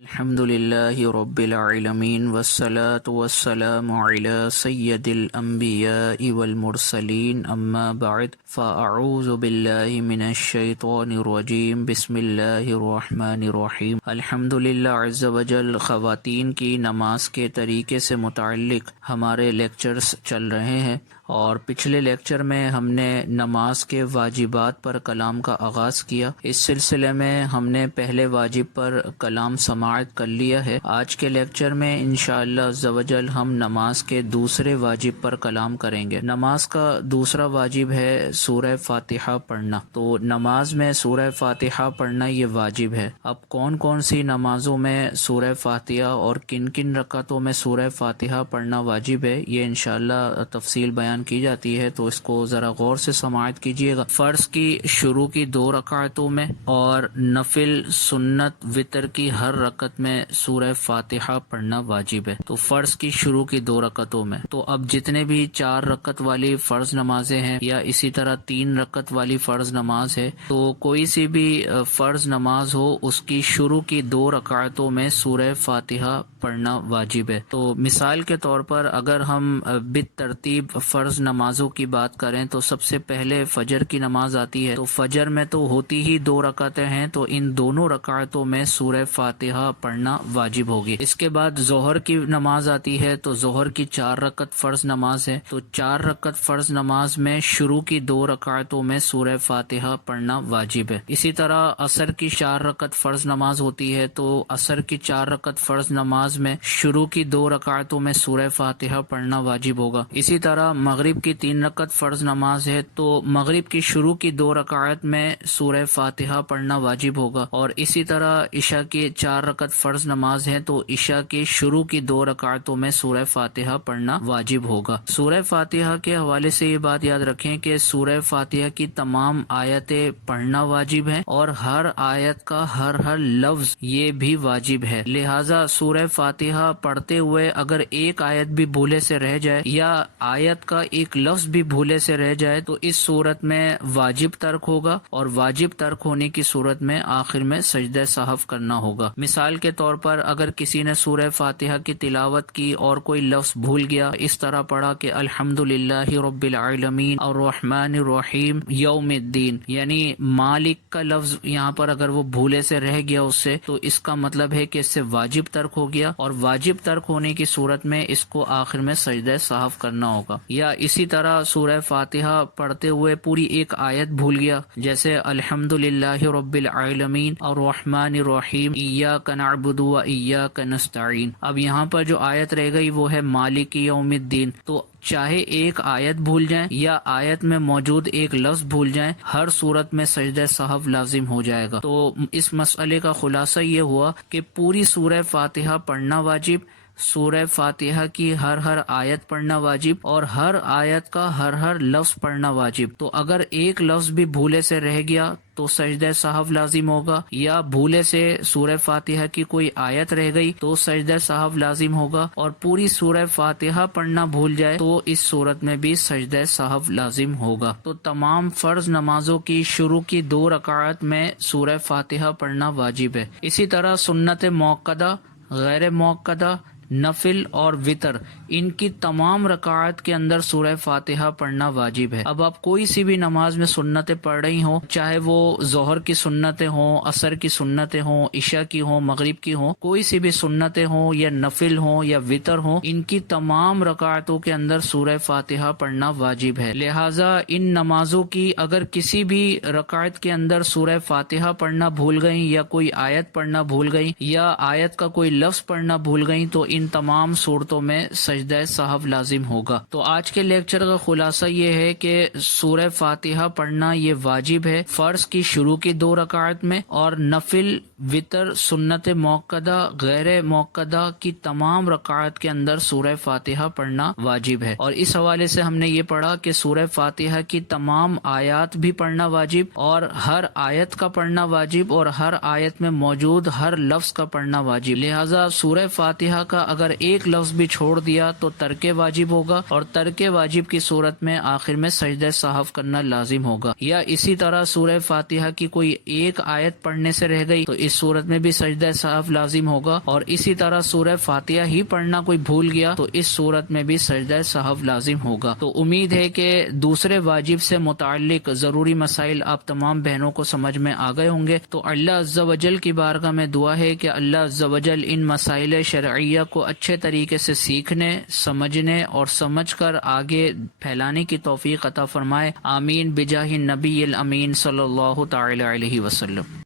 الحمد للہ رب العالمین والصلاة والسلام علی سید الانبیاء والمرسلین اما بعد فاعوذ باللہ من الشیطان الرجیم بسم اللہ الرحمن الرحیم۔ الحمد للہ عز وجل خواتین کی نماز کے طریقے سے متعلق ہمارے لیکچرز چل رہے ہیں، اور پچھلے لیکچر میں ہم نے نماز کے واجبات پر کلام کا آغاز کیا۔ اس سلسلے میں ہم نے پہلے واجب پر کلام سماعت کر لیا ہے۔ آج کے لیکچر میں انشاءاللہ عز و جل ہم نماز کے دوسرے واجب پر کلام کریں گے۔ نماز کا دوسرا واجب ہے سورہ فاتحہ پڑھنا۔ تو نماز میں سورہ فاتحہ پڑھنا یہ واجب ہے۔ اب کون کون سی نمازوں میں سورہ فاتحہ اور کن کن رکعتوں میں سورہ فاتحہ پڑھنا واجب ہے، یہ انشاءاللہ تفصیل بیان کی جاتی ہے، تو اس کو ذرا غور سے سماعت کیجیے گا۔ فرض کی شروع کی 2 رکعتوں میں اور نفل سنت وتر کی ہر رکعت میں سورہ فاتحہ پڑھنا واجب ہے۔ تو فرض کی شروع کی 2 رکعتوں میں، تو اب جتنے بھی 4 رکعت والی فرض نمازیں ہیں یا اسی طرح 3 رکعت والی فرض نماز ہے، تو کوئی سی بھی فرض نماز ہو اس کی شروع کی 2 رکعتوں میں سورہ فاتحہ پڑھنا واجب ہے۔ تو مثال کے طور پر اگر ہم بالترتیب فرض نمازوں کی بات کریں تو سب سے پہلے فجر کی نماز آتی ہے، تو فجر میں تو ہوتی ہی 2 رکعتیں ہیں، تو ان دونوں رکعتوں میں سورہ فاتحہ پڑھنا واجب ہوگی۔ اس کے بعد ظہر کی نماز آتی ہے، تو ظہر کی 4 رکعت فرض نماز ہے، تو 4 رکعت فرض نماز میں شروع کی 2 رکعتوں میں سورہ فاتحہ پڑھنا واجب ہے۔ اسی طرح عصر کی 4 رکعت فرض نماز ہوتی ہے، تو عصر کی 4 رکعت فرض نماز میں شروع کی 2 رکعتوں میں سورہ فاتحہ پڑھنا واجب ہوگا۔ اسی طرح مغرب کی 3 رکعت فرض نماز ہے، تو مغرب کی شروع کی 2 رکعت میں سورہ فاتحہ پڑھنا واجب ہوگا، اور اسی طرح عشاء کی 4 رکعت فرض نماز ہے، تو عشاء کی شروع کی 2 رکعتوں میں سورہ فاتحہ پڑھنا واجب ہوگا۔ سورہ فاتحہ کے حوالے سے یہ بات یاد رکھیں کہ سورہ فاتحہ کی تمام آیتیں پڑھنا واجب ہیں، اور ہر آیت کا ہر لفظ یہ بھی واجب ہے، لہٰذا سورہ فاتحہ پڑھتے ہوئے اگر ایک آیت بھی بھولے سے رہ جائے یا آیت کا ایک لفظ بھی بھولے سے رہ جائے تو اس صورت میں واجب ترک ہوگا، اور واجب ترک ہونے کی صورت میں آخر میں سجدہ سہو کرنا ہوگا۔ مثال کے طور پر اگر کسی نے سورہ فاتحہ کی تلاوت کی اور کوئی لفظ بھول گیا، اس طرح پڑھا کہ الحمدللہ رب العالمین الرحمن الرحیم یوم الدین، یعنی مالک کا لفظ یہاں پر اگر وہ بھولے سے رہ گیا اس سے، تو اس کا مطلب ہے کہ اس سے واجب ترک ہو گیا، اور واجب ترک ہونے کی صورت میں اس کو آخر میں سجدہ سہو کرنا ہوگا۔ یا اسی طرح سورہ فاتحہ پڑھتے ہوئے پوری ایک آیت بھول گیا، جیسے الحمدللہ رب العالمین الرحمن الرحیم ایاک نعبد و ایاک نستعین، اب یہاں پر جو آیت رہ گئی وہ ہے مالک یوم الدین، تو چاہے ایک آیت بھول جائیں یا آیت میں موجود ایک لفظ بھول جائیں، ہر صورت میں سجدہ سہو لازم ہو جائے گا۔ تو اس مسئلے کا خلاصہ یہ ہوا کہ پوری سورہ فاتحہ پڑھنا واجب، سورہ فاتحہ کی ہر آیت پڑھنا واجب، اور ہر آیت کا ہر لفظ پڑھنا واجب۔ تو اگر ایک لفظ بھی بھولے سے رہ گیا تو سجدہ سہو لازم ہوگا، یا بھولے سے سورہ فاتحہ کی کوئی آیت رہ گئی تو سجدہ سہو لازم ہوگا، اور پوری سورہ فاتحہ پڑھنا بھول جائے تو اس صورت میں بھی سجدہ سہو لازم ہوگا۔ تو تمام فرض نمازوں کی شروع کی 2 رکعت میں سورہ فاتحہ پڑھنا واجب ہے۔ اسی طرح سنت موقدہ، غیر موقدہ، نفل اور وتر، ان کی تمام رکعات کے اندر سورہ فاتحہ پڑھنا واجب ہے۔ اب آپ کوئی سی بھی نماز میں سنتیں پڑھ رہی ہوں، چاہے وہ ظہر کی سنتیں ہوں، عصر کی سنتیں ہوں، عشاء کی ہوں، مغرب کی ہوں، کوئی سی بھی سنتیں ہوں یا نفل ہوں یا وتر ہوں، ان کی تمام رکعتوں کے اندر سورہ فاتحہ پڑھنا واجب ہے۔ لہٰذا ان نمازوں کی اگر کسی بھی رکعت کے اندر سورہ فاتحہ پڑھنا بھول گئیں، یا کوئی آیت پڑھنا بھول گئیں، یا آیت کا کوئی لفظ پڑھنا بھول گئیں، تو ان تمام صورتوں میں سجدہ سہو لازم ہوگا۔ تو آج کے لیکچر کا خلاصہ یہ ہے کہ سورہ فاتحہ پڑھنا یہ واجب ہے فرض کی شروع کی 2 رکعت میں، اور نفل، وتر، سنت موقدہ، غیر موقدہ کی تمام رکعت کے اندر سورہ فاتحہ پڑھنا واجب ہے۔ اور اس حوالے سے ہم نے یہ پڑھا کہ سورہ فاتحہ کی تمام آیات بھی پڑھنا واجب، اور ہر آیت کا پڑھنا واجب، اور ہر آیت میں موجود ہر لفظ کا پڑھنا واجب، لہٰذا سورہ فاتحہ کا اگر ایک لفظ بھی چھوڑ دیا تو ترک واجب ہوگا، اور ترک واجب کی صورت میں آخر میں سجدہ سہو کرنا لازم ہوگا۔ یا اسی طرح سورہ فاتحہ کی کوئی ایک آیت پڑھنے سے رہ گئی تو اس صورت میں بھی سجدہ سہو لازم ہوگا، اور اسی طرح سورہ فاتحہ ہی پڑھنا کوئی بھول گیا تو اس صورت میں بھی سجدہ سہو لازم ہوگا۔ تو امید ہے کہ دوسرے واجب سے متعلق ضروری مسائل آپ تمام بہنوں کو سمجھ میں آ گئے ہوں گے۔ تو اللہ عز و جل کی بارگاہ میں دعا ہے کہ اللہ عز و جل ان مسائل شرعیہ کو اچھے طریقے سے سیکھنے، سمجھنے اور سمجھ کر آگے پھیلانے کی توفیق عطا فرمائے، آمین بجاہ النبی الامین صلی اللہ تعالی علیہ وسلم۔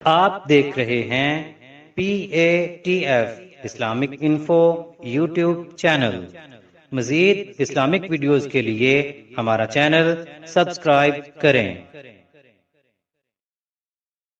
آپ دیکھ رہے ہیں PATF Islamic info YouTube channel. مزید اسلامک ویڈیوز کے لیے ہمارا چینل سبسکرائب کریں۔